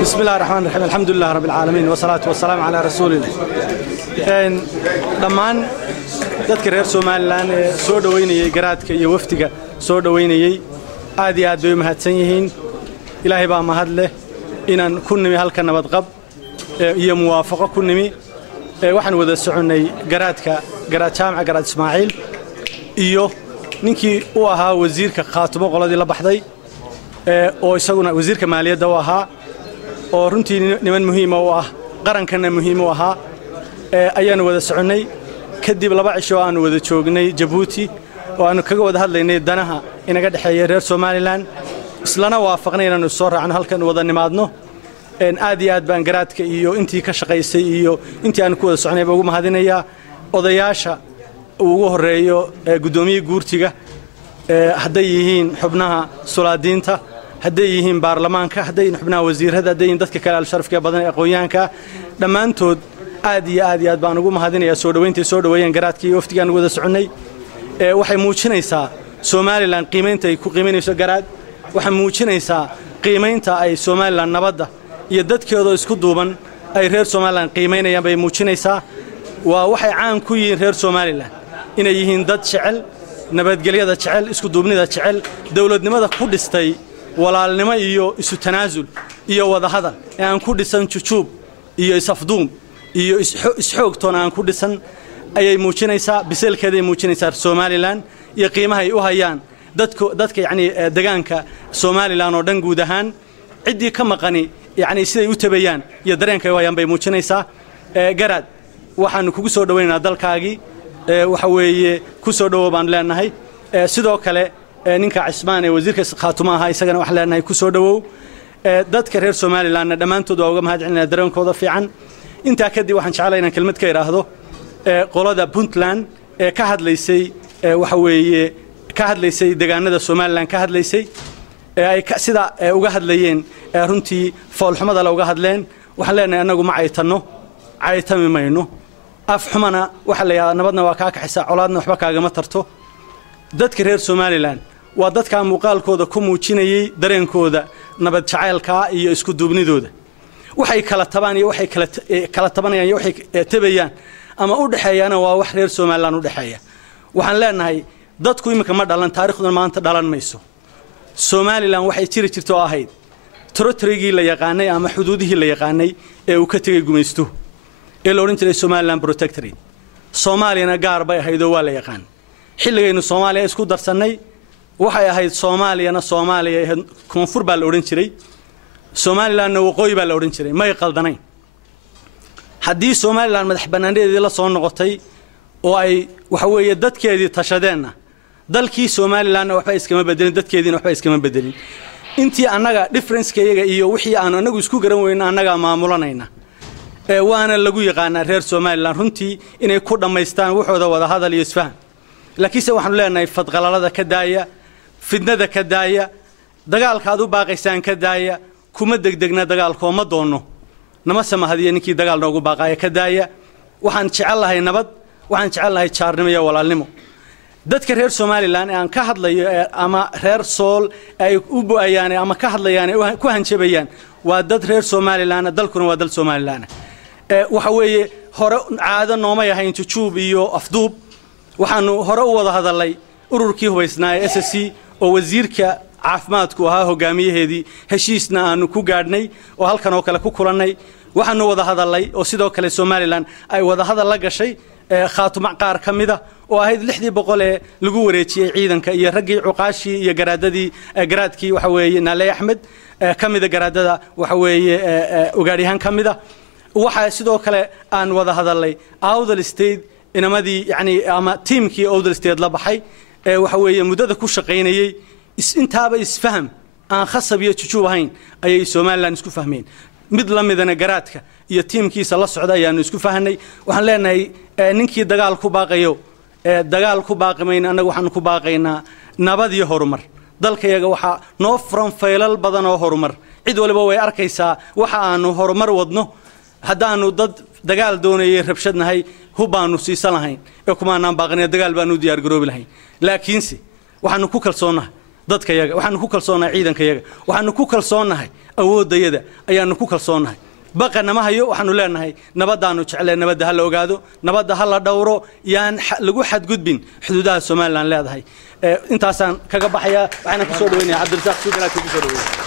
بسم الله الرحمن الرحيم الحمد لله رب العالمين والصلاة والسلام على رسول الله dhammaan dadka reer Soomaaliland soo dhaweynayay garaadka iyo waftiga soo dhaweynayay aad iyo aad bay mahadsan yihiin ilaahay baa mahad leh inaan ku nimi halka nabad qab iyo muwaafaqo ku nimi waxaan wada soconay garaadka garaad jaamac garaad Ismaaciil iyo ninkii uu ahaa wasiirka Khaatumo qoladii la baxday oo isaguna wasiirka maaliyadda uu ahaa oo runtii niman muhiim u ah qarankana muhiim u ahaa ayaan wada soconay kadib laba cisho aan wada joognay Djibouti oo aan kaga wada hadlaynay danaha inaga dhaxeeya reer Soomaaliland islana waafaqnay inaan soo raacno halkan wada nimaadno aad iyo aad baan garaadka iyo intii ka shaqaysay iyo intii aan ku wada soconay ugu mahadinayaa odayaasha ugu horeeyo gudoomiyaha guurtiga hadday yihiin xubnaha sulaadiinta hadday yihiin baarlamaanka hadday yihiin xubnaha wasiirada hadday yihiin dadka kale sharafka badan ee aqoonyahanka dhamaantood aad iyo aad baan ugu mahadinayaa soo dhaweyntii soo dhaweeyeen garaadkii iyo waftigaan wada soconay waxay muujinaysaa Soomaaliland qiimeynta ay ku qiimeynayso garaad waxay muujinaysaa qiimeynta ay Soomaaliland nabadda iyo dadkeedu isku duuban ay reer Soomaaliland qiimeynayaan bay muujinaysaa waa waxay caan ku yihiin reer Soomaaliland inay yihiin dad jecel nabadgelyada jecel isku duubnida jecel dawladnimada ku dhistay walaalnimo iyo isu tanaasul iyo wada hadal aan ku dhisan jujuub iyo isafduum iyo isxoogtoon aan ku dhisan ayay muujinaysaa biseelkeeday muujinaysaa Soomaaliland iyo qiimaha ay u hayaan dadka yani deegaanka Soomaaliland oo dhan guud ahaan cidii ka maqani yani siday u tabayaan iyo dareenka ay hayaan bay muujinaysaa garaad waxaan kugu soo dhaweynaynaa dalkaagii waxa weeye ku soo dhawo baan leenahay sidoo kale ninka Cismaan ee wasiirka Khaatumo ahaa isagana wax leenahay ku soo dhawow dadka reer Soomaaliland dhamaantood waa uga mahadcelinaa dareenkooda fiican inta kadib waxaan jeclahay inaan kelmad ka iraahdo qolada Puntland ka hadlaysay waxa weeye ka hadlaysay deegaanada Soomaaliland ka hadlaysay ay sida uga hadlayeen runtii foolxumada la uga hadleen waxaan leenahay anagu ma caytami mayno af xumana waxa la yahay nabadna waa ka kaxaysa colaadna waxba kaaga ma tarto dadka reer Soomaaliland waa dadka muuqaalkooda ku muujinayay dareenkooda nabad jacaylka iyo isku duubnidooda waxay kala tabaan iyo waxay kala tabanayaan iyo waxay tabayaan ama u dhaxeeyana waa wax reer Soomaaliland u dhaxeeya waxaan leenahay dadku imika ma dhalan taariikhdu maanta dhalan mayso Soomaaliland waxay jirto ahayd territory-gii la yaqaanay ama xuduudihii la yaqaanay ee uu ka tagay gumaysto ee la oran jiray Somaliland Protectorate Soomaaliyana gaar bay ahayd oo waa la yaqaan xilligaynu Soomaaliya isku darsanay waxay ahayd Soomaaliyana Soomaaliya koonfur baa la oran jiray Somaliland waqooyi baa la oran jiray may qaldanayn haddii Somaliland madax banaaneedii la soo noqotay oo ay waxa weeye dadkeedii tashadeena dalkii Somaliland waxba iskama bedelin dadkeediina waxba iskama bedelin intii annaga difference-kayga iyo wixii aan anagu isku garan weyna annaga maamulanayna waana lagu yaqaanaa reer Somaliland runtii inay ku dhameystaan waxooda wada hadal iyo isfaham laakiinse waxaan leenahay fadqalalada ka daaya fidnada ka daaya dagaalka aad u baaqaysaan ka daaya kuma degdegna dagaalka ma doono nama samahadiye ninkii dagaal noogu baaqaya ka daaya waxaan jecelahay nabad waxaan jecelahay jaarnimo iyo walaalnimo dadka reer Somaliland aan ka hadlayo ama reer Sool ay u bu'ayaan ama ka hadlayaan ku hanjabayaan waa dad reer Somaliland dalkuna waa dal Somaliland waxa weeye hore caado nooma yahay jujuub iyo afduub waxaanu hore u wada hadalay ururkii hubaysnaa SSC oo wasiirka caafimaadku ahaa hogaamiyaheedii heshiisna aanu ku gaadhnay oo halkan oo kale ku kulannay waxaanu wada hadalay oo sidoo kale Somaliland ay wada hadal la gashay Khaatumo qaar kamida oo ahayd 600 ee lagu wareejiyay ciidanka iyo raggii cuqaashii iyo garaadkii waxa weeye Naalay Axmed kamida garaadada waxa weeye ugaariyahan kamida waxa sidoo kale aan wada hadalay Awdal State inamadii yani ama teamkii Awdal State la baxay waxa weeye muddada ku shaqeynayay intaaba isfaham aan khasab iyo jujuub ahayn ayay Somaliland isku fahmeen mid la midana garaadka iyo teamkiisa la socda ayaan isku fahanay waxaan leenahay ninkii dagaal ku baaqayo dagaal ku baaqmayna anagu waxaan ku baaqaynaa nabad iyo horumar dalkayaga waxa noo furan faylal badan oo horumar cid waliba way arkaysaa waxa aanu horumar wadno haddaanu dad dagaal doonayay rabshadnahay hubaanu siisan lahayn ee kuma aanan baaqnay dagaal baanu diyaar garoobi lahayn laakiinse waxaanu ku kalsoonahay dadkayaga waxaanu ku kalsoonahay ciidankayaga waxaanu ku kalsoonahay awoodayada ayaanu ku kalsoonahay baqana ma hayo waxaanu leenahay nabadaanu jeclay nabada hal ogaado nabada hal dhawro yaan lagu xadgudbin xuduudaha Soomaaliland leedahay intaasaan kaga baxaya waxaana ku soo dhaweynaa Cabdirasaaq Suuqalaad ku soo dhaweeyay